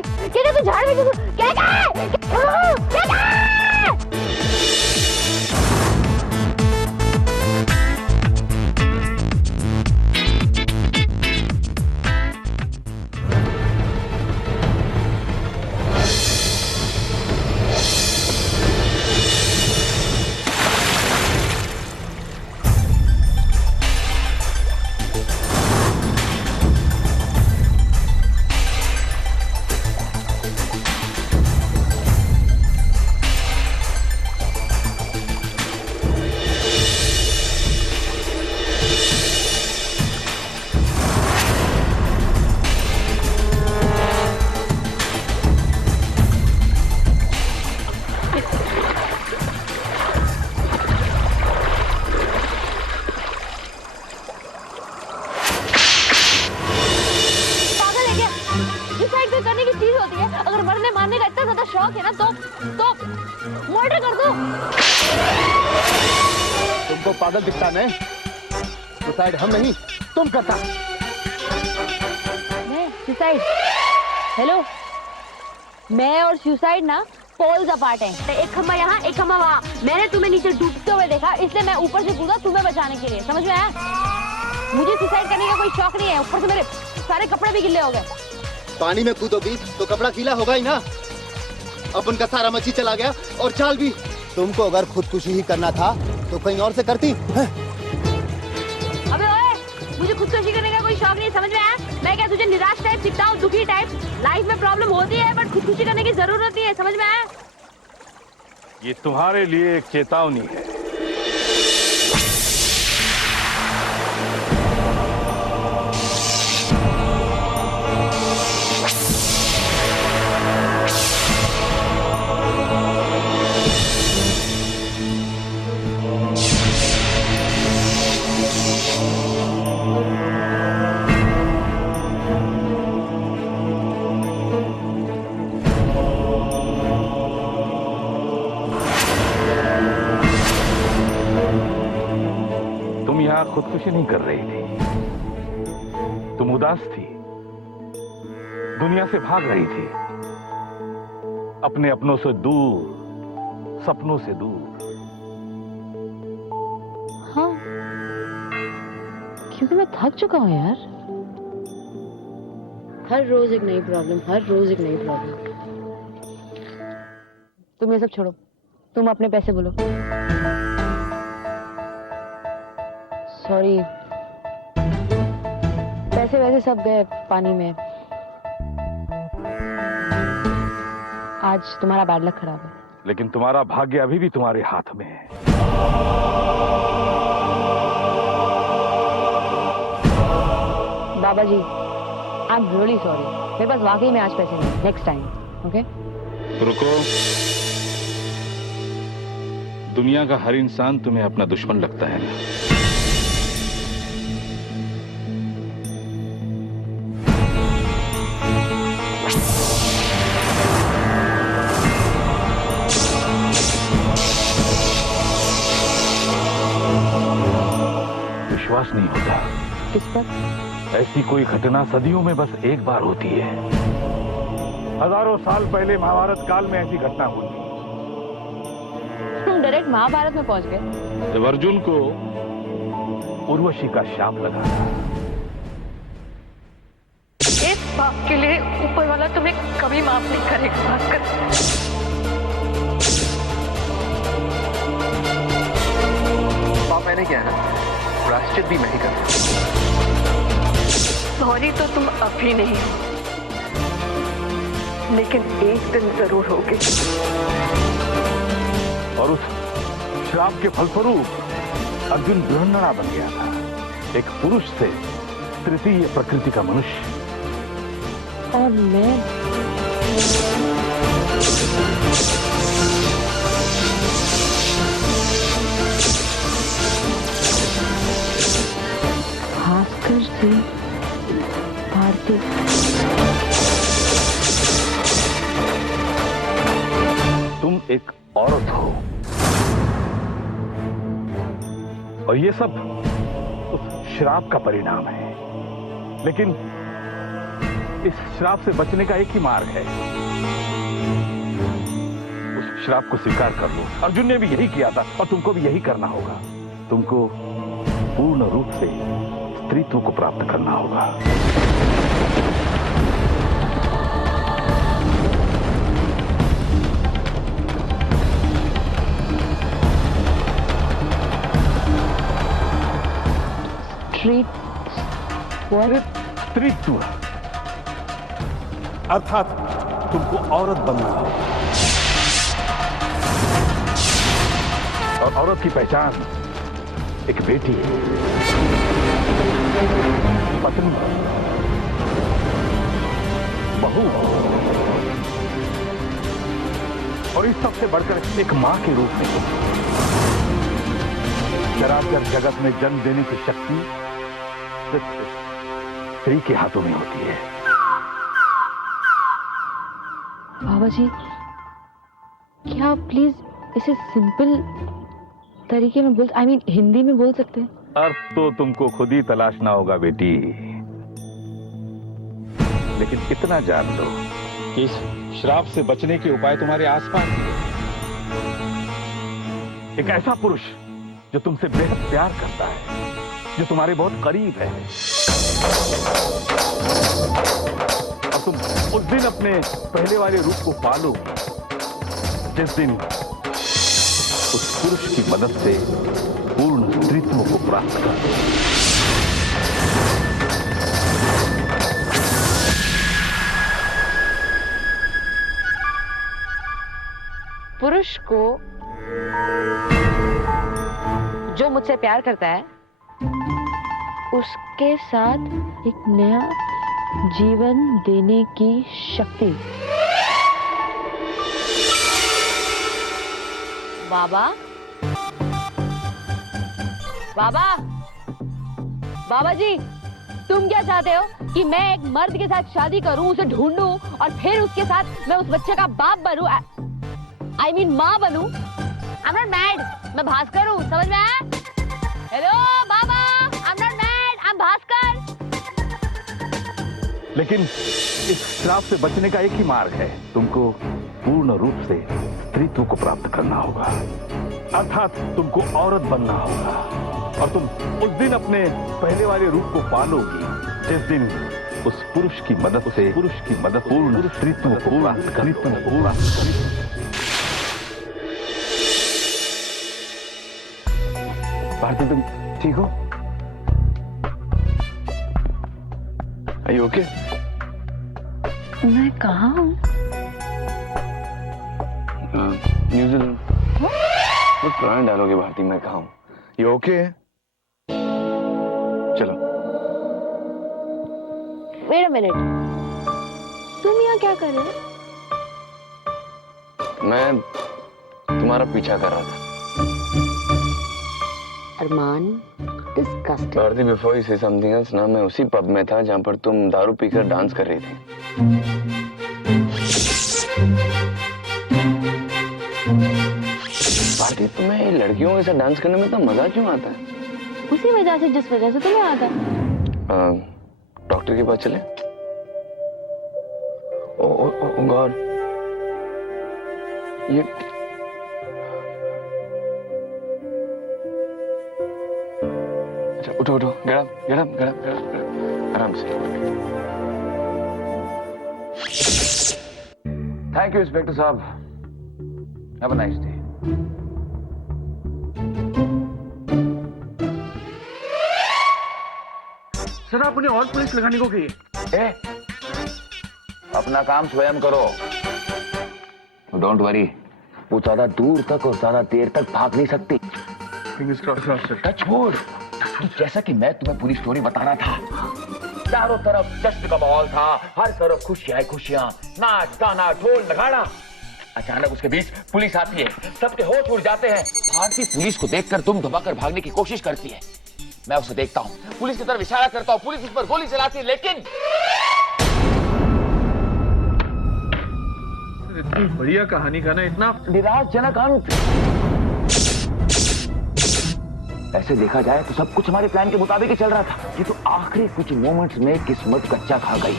क्या तू झाड़ में क्या क्या करने की चीज होती है। अगर मरने मारने का इतना ज्यादा शौक है ना तो मर्डर कर दो। तुमको पागल दिखता है? सुसाइड हम नहीं तुम करता। मैं सुसाइड? हेलो, मैं और सुसाइड ना पोल्स अपार्ट हैं। एक खम्बा यहाँ एक खम्बा वहाँ। मैंने तुम्हें नीचे डूबते हुए देखा इसलिए मैं ऊपर से कूदा तुम्हें बचाने के लिए। समझ में आया? मुझे सुसाइड करने का कोई शौक नहीं है। ऊपर से मेरे सारे कपड़े भी गिल्ले हो गए। पानी में कूदोगी तो कपड़ा गीला होगा ही ना। अपन का सारा मच्छी चला गया और चाल भी। तुमको अगर खुदकुशी ही करना था तो कहीं और से करती। अबे ओए, मुझे खुदकुशी करने का कोई शौक नहीं। समझ में आया? मैं क्या तुझे निराश टाइप दिखता हूँ, दुखी टाइप? लाइफ में प्रॉब्लम होती है बट खुदकुशी करने की जरूरत नहीं है। समझ में आया? ये तुम्हारे लिए एक चेतावनी है। खुदकुशी नहीं कर रही थी, तुम उदास थी, दुनिया से भाग रही थी, अपने अपनों से दूर, सपनों से दूर। हाँ, क्योंकि मैं थक चुका हूं यार। हर रोज एक नई प्रॉब्लम, हर रोज एक नई प्रॉब्लम। तुम ये सब छोड़ो, तुम अपने पैसे बोलो। सॉरी, पैसे वैसे सब गए पानी में। आज तुम्हारा बैड लक खराब है। लेकिन तुम्हारा भाग्य अभी भी तुम्हारे हाथ में है। बाबा जी, आई एम रियली सॉरी। मेरे पास वाकई में आज पैसे नहीं। Next time, okay? रुको, दुनिया का हर इंसान तुम्हें अपना दुश्मन लगता है ना? विश्वास नहीं होता। किस पर? ऐसी कोई घटना सदियों में बस एक बार होती है। हजारों साल पहले महाभारत काल में ऐसी घटना हुई। तुम डायरेक्ट महाभारत में पहुंच गए। जब अर्जुन को उर्वशी का शाप लगा था। इस पाप के लिए ऊपर वाला तुम्हें कभी माफ नहीं करेगा भास्कर। पाप मैंने किया है ना, प्रायश्चित भी मैं ही कर। सॉरी तो तुम अभी नहीं हो, लेकिन एक दिन जरूर होगे। और उस श्राप के फलस्वरूप अर्जुन ब्रह्मणा बन गया था, एक पुरुष से तृतीय प्रकृति का मनुष्य। और मैं भास्कर से भारती। तुम एक औरत हो और ये सब उस श्राप का परिणाम है। लेकिन इस श्राप से बचने का एक ही मार्ग है, उस श्राप को स्वीकार कर लो। अर्जुन ने भी यही किया था और तुमको भी यही करना होगा। तुमको पूर्ण रूप से स्त्रीत्व को प्राप्त करना होगा। स्त्रीत्व अर्थात तुमको औरत बनना होगा। और औरत की पहचान एक बेटी, पत्नी, बहू और इस सबसे बढ़कर एक मां के रूप में। चराचर जगत में जन्म देने की शक्ति सिर्फ स्त्री के हाथों में होती है। बाबा जी, क्या आप प्लीज इसे सिंपल तरीके में बोल, हिंदी में बोल सकते हैं? अर्थ तो तुमको खुद ही तलाशना होगा बेटी, लेकिन इतना जान लो कि इस श्राप से बचने के उपाय तुम्हारे आसपास ही हैं। एक ऐसा पुरुष जो तुमसे बेहद प्यार करता है, जो तुम्हारे बहुत करीब है, और तुम उस दिन अपने पहले वाले रूप को पालोगे जिस दिन उस पुरुष की मदद से पूर्ण स्त्रीत्व को प्राप्त करोगे। पुरुष को जो मुझसे प्यार करता है उसके साथ एक नया जीवन देने की शक्ति। बाबा, बाबा, बाबा जी, तुम क्या चाहते हो कि मैं एक मर्द के साथ शादी करूं, उसे ढूंढूं और फिर उसके साथ मैं उस बच्चे का बाप बनूं, माँ बनूं? I'm not mad, मैं भास्कर हूं, समझ में आया? Hello Baba, I'm not mad, I'm Bhaskar. लेकिन इस श्राप से बचने का एक ही मार्ग है, तुमको पूर्ण रूप से स्त्रीत्व को प्राप्त करना होगा, अर्थात तुमको औरत बनना होगा। और तुम उस दिन अपने पहले वाले रूप को पालोगी जिस दिन उस पुरुष की मदद से पूर्ण स्त्रीत्व को प्राप्त करना। भारती, तुम ठीक हो? Are you okay? मैं कहाँ हूँ? न्यूजीलैंड। वो प्राण डालोगे भारती, मैं कहाँ हूँ? You okay? चलो। Wait a minute, तुम यहाँ क्या कर रहे हो? मैं तुम्हारा पीछा कर रहा था। अरमान, disgusting। Bharti, before you say something else, ना मैं उसी पब में था जहाँ पर तुम दारू पीकर डांस कर रही थी। भारती, तुम्हें लड़कियों के साथ डांस करने में तो मजा क्यों आता है? उसी वजह से जिस वजह से तुम्हें आता है। डॉक्टर के पास चले? ओ गॉड, ये अच्छा, उठो, get up, आराम से। थैंक यू इंस्पेक्टर साहब, have a nice day. Sir, आपने और पुलिस लगाने को कही। अपना काम स्वयं करो, डोंट वरी। वो ज्यादा दूर तक और ज्यादा देर तक भाग नहीं सकती। Fingers crossed. Touch wood. जैसा कि मैं तुम्हें पूरी स्टोरी बता रहा था, चारों तरफ जश्न का माहौल था, हर तरफ खुशियां, नाच गाना, ढोल नगाड़ा। अचानक उसके बीच पुलिस आती है, सबके होश उड़ जाते हैं। भारतीय पुलिस को देखकर तुम दबाकर भागने की कोशिश करती है। मैं उसे देखता हूँ, पुलिस की तरफ इशारा करता हूँ, पुलिस उस पर गोली चलाती है, लेकिन इतनी बढ़िया कहानी का ना इतना निराशजनक अंत। ऐसे देखा जाए तो सब कुछ हमारे प्लान के मुताबिक ही चल रहा था। ये तो आखिरी कुछ मोमेंट्स में किस्मत कच्चा खा गई।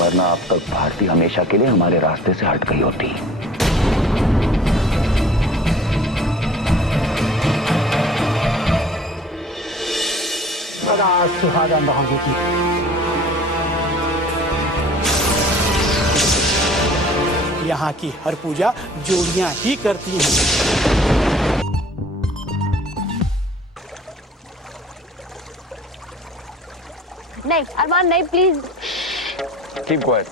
वरना अब तक भारती हमेशा के लिए हमारे रास्ते से हट गई होती। सदा सुहागन रहोगे जी। यहाँ की हर पूजा जोड़ियां ही करती हैं। नहीं अरमान नहीं प्लीज कीप क्वाइट।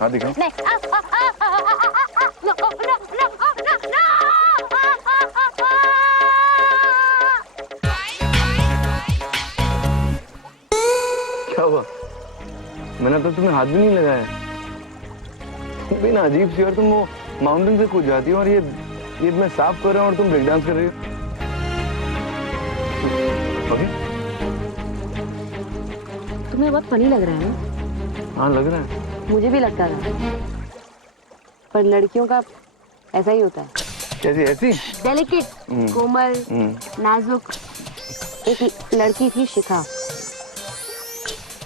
हाँ दिखाओ। नहीं नो नो नो नो क्या हुआ? मैंने तो तुम्हें हाथ भी नहीं लगाया। तुम भी ना अजीब सी, और तुम वो माउंटेन से कूद जाती हो, और ये मैं साफ कर रहा हूँ और तुम ब्रेक डांस कर रही हो। ओके? तुम्हें बहुत फनी लग रहा है ना? हाँ लग रहा है। मुझे भी लगता था, पर लड़कियों का ऐसा ही होता है। कैसी ऐसी? डेलिकेट, कोमल, नाजुक। एक लड़की थी शिखा,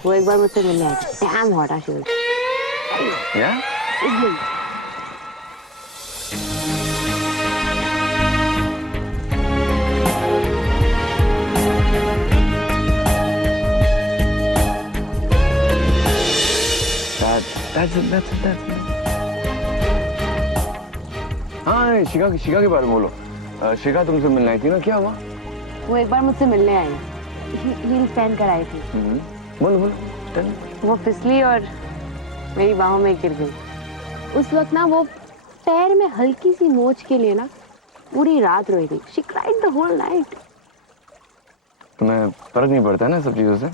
वो एक बार मुझसे मिलने आई थी। Damn hot she was. या? That's it. हाँ शिखा के बारे में बोलो। शिखा तुमसे मिलना आई थी ना, क्या हुआ? वो एक बार मुझसे मिलने आई, हील्स पहन कर आई थी। बोलो tell me. वो फिसली और मेरी बाहों में गिर गई। उस वक्त ना वो पैर में हल्की सी मोच के लिए ना पूरी रात रोई थी। She cried the whole night. तुम्हें फर्क नहीं पड़ता ना सब चीजों से?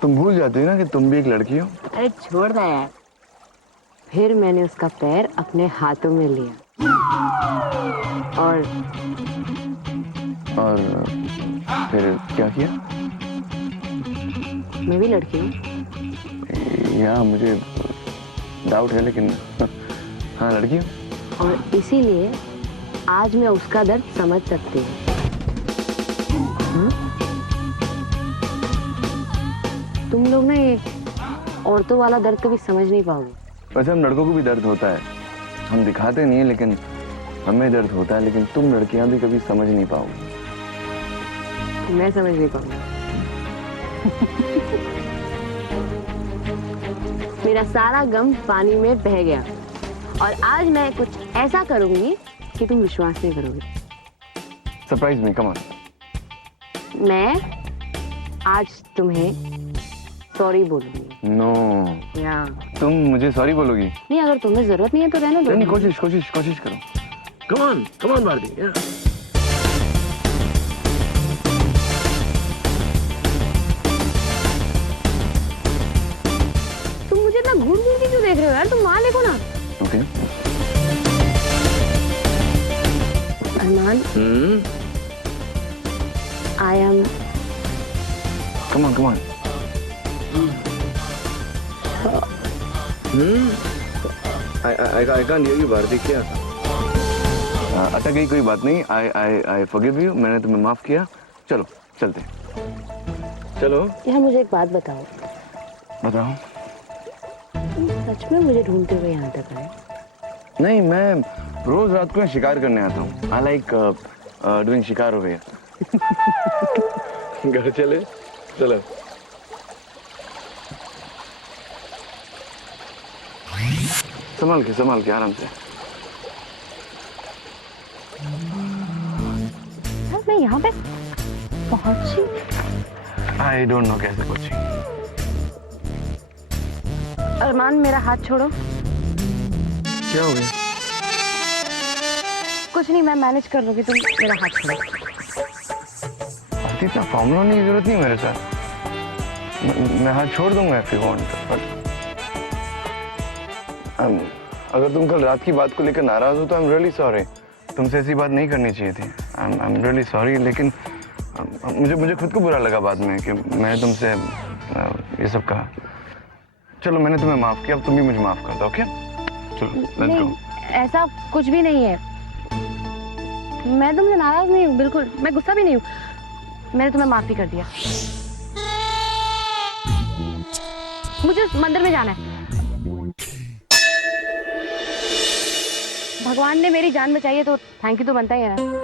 तुम भूल जाती हो ना कि तुम भी एक लड़की हो। अरे छोड़ दे यार। फिर मैंने उसका पैर अपने हाथों में लिया और फिर क्या किया? मैं भी लड़की हूँ। यहाँ मुझे डाउट है, लेकिन हाँ लड़की हूँ। और इसीलिए आज मैं उसका दर्द समझ सकती हूँ। तुम लोग ना ये औरतों वाला दर्द कभी समझ नहीं पाओगे। वैसे हम लड़कों को भी दर्द होता है, हम दिखाते नहीं है, लेकिन हमें दर्द होता है। लेकिन तुम लड़कियां भी कभी समझ नहीं पाओगी। मैं समझ नहीं पाऊंगी। मेरा सारा गम पानी में बह गया और आज मैं कुछ ऐसा करूंगी कि तुम विश्वास नहीं करोगे। Surprise me, come on. मैं आज तुम्हें सॉरी बोलूंगी। नो, या तुम मुझे सॉरी बोलोगी? नहीं, अगर तुम्हें जरूरत नहीं है तो रहने दो। नहीं, कोशिश करो। Come on Bharti. तुम मुझे इतना घूर घूर के क्यों देख रहे हो यार? तुम वहां देखो ना। Okay. Arman, I am. Come on. I can't hear you, Bharti. क्या? अटक गई, कोई बात नहीं। I forgive you। मैंने तुम्हें माफ किया। चलो चलते। चलो। यार मुझे एक बात बताओ। बताओ। तुम सच में मुझे ढूंढते हुए यहाँ तक आए? नहीं, मैं रोज रात को शिकार करने आता हूँ। I like doing शिकार over here। घर चलो। संभाल के आराम से। यार मैं यहाँ पे पहुंची। I don't know कैसे पहुंची। अरमान मेरा हाथ छोड़ो। क्या हो गया? कुछ नहीं, मैं मैनेज कर लूंगी, तुम मेरा हाथ छोड़ो। इतना फॉर्मूला की जरूरत नहीं मेरे साथ। मैं हाथ छोड़ दूंगा if you want, but अगर तुम कल रात की बात को लेकर नाराज हो तो आई एम रियली सॉरी। तुमसे ऐसी बात नहीं करनी चाहिए थी। आई एम रियली सॉरी, लेकिन मुझे खुद को बुरा लगा बाद में कि मैंने तुमसे ये सब कहा। चलो, मैंने तुम्हें माफ किया, अब तुम भी मुझे माफ कर दो। ओके, चलो लेट्स गो। ऐसा कुछ भी नहीं है, मैं तुमसे नाराज नहीं हूँ, बिल्कुल। मैं गुस्सा भी नहीं हूँ, मैंने तुम्हें माफ भी कर दिया। मुझे उस मंदिर में जाना है। भगवान ने मेरी जान बचाई है तो थैंक यू तो बनता ही है ना।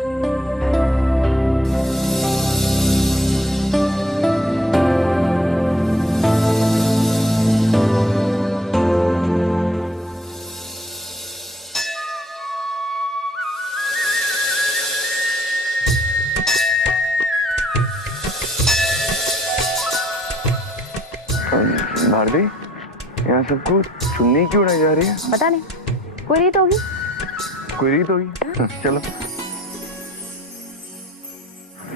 भारती, यहाँ सबको चुन्नी क्यों उड़ाई जा रही है? पता नहीं, कोई रीत होगी। कोई रीत होगी। चलो।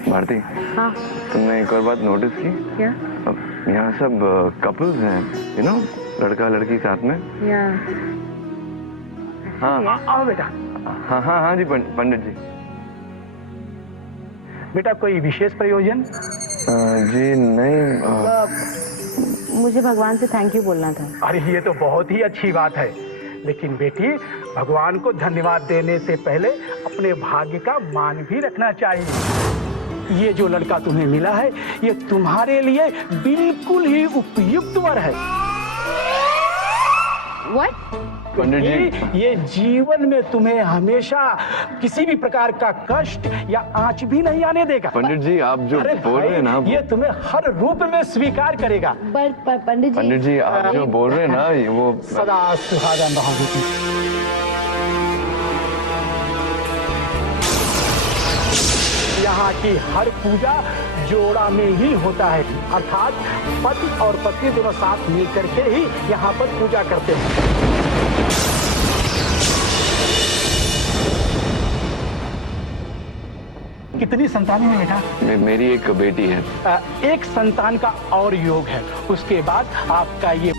भारती, हाँ। तुमने एक और बात नोटिस की? क्या? अब यहाँ सब कपल्स हैं, यू नो, लड़का लड़की साथ में। या हाँ। आओ बेटा। हाँ हाँ हाँ जी पंडित जी। बेटा कोई विशेष प्रयोजन? जी नहीं। मुझे भगवान से थैंक यू बोलना था। अरे ये तो बहुत ही अच्छी बात है, लेकिन बेटी भगवान को धन्यवाद देने से पहले अपने भाग्य का मान भी रखना चाहिए। ये जो लड़का तुम्हें मिला है ये तुम्हारे लिए बिल्कुल ही उपयुक्त वर है। What? पंडित जी, ये जीवन में तुम्हें हमेशा किसी भी प्रकार का कष्ट या आंच भी नहीं आने देगा। पंडित जी आप जो अरे बोल रहे हैं ना, ये तुम्हें हर रूप में स्वीकार करेगा। पंडित जी आप जो बोल रहे हैं ना, ये वो सदा सुहागन रहोगी। यहाँ की हर पूजा जोड़ा में ही होता है, अर्थात पति और पत्नी दोनों साथ मिलकर के ही यहाँ पर पूजा करते हैं। कितनी संतानें हैं बेटा? मेरी एक बेटी है। एक संतान का और योग है, उसके बाद आपका ये।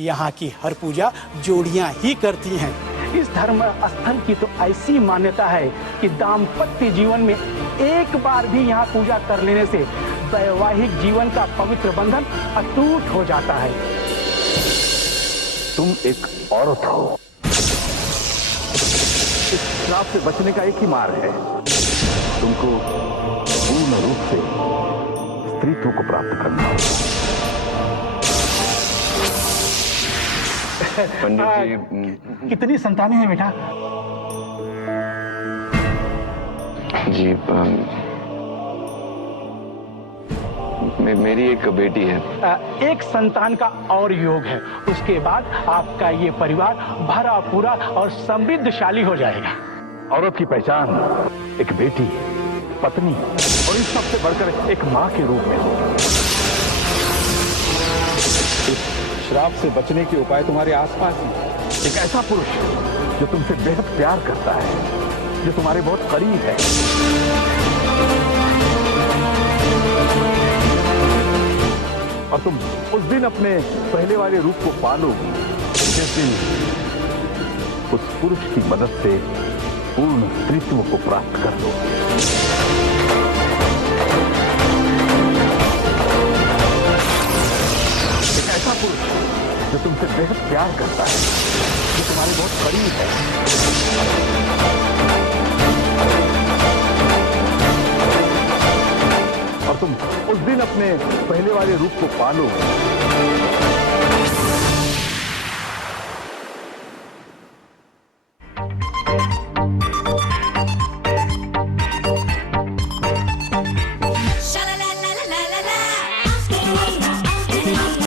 यहाँ की हर पूजा जोड़ियां ही करती हैं। इस धर्म स्थल की तो ऐसी मान्यता है कि दाम्पत्य जीवन में एक बार भी यहाँ पूजा कर लेने से वैवाहिक जीवन का पवित्र बंधन अटूट हो जाता है। तुम एक औरत हो, इस श्राप से बचने का एक ही मार्ग है, तुमको पूर्ण रूप से स्त्रीत्व को प्राप्त करना होगा। पंडित जी कितनी संतानें हैं बेटा? जी मेरी एक बेटी है। एक संतान का और योग है, उसके बाद आपका ये परिवार भरा पूरा और समृद्धशाली हो जाएगा। औरत की पहचान एक बेटी, पत्नी और इस सबसे बढ़कर एक मां के रूप में होगी। इस श्राप से बचने के उपाय तुम्हारे आसपास ही। एक ऐसा पुरुष जो तुमसे बेहद प्यार करता है, जो तुम्हारे बहुत करीब है, और तुम उस दिन अपने पहले वाले रूप को पालोगी जिस दिन उस पुरुष की मदद से पूर्ण स्त्रीत्व को प्राप्त कर लोगे। एक ऐसा पुरुष जो तुमसे बेहद प्यार करता है, जो तुम्हारे बहुत करीब है, और तुम उस दिन अपने पहले वाले रूप को पालोगे। Sha la la la la la la la.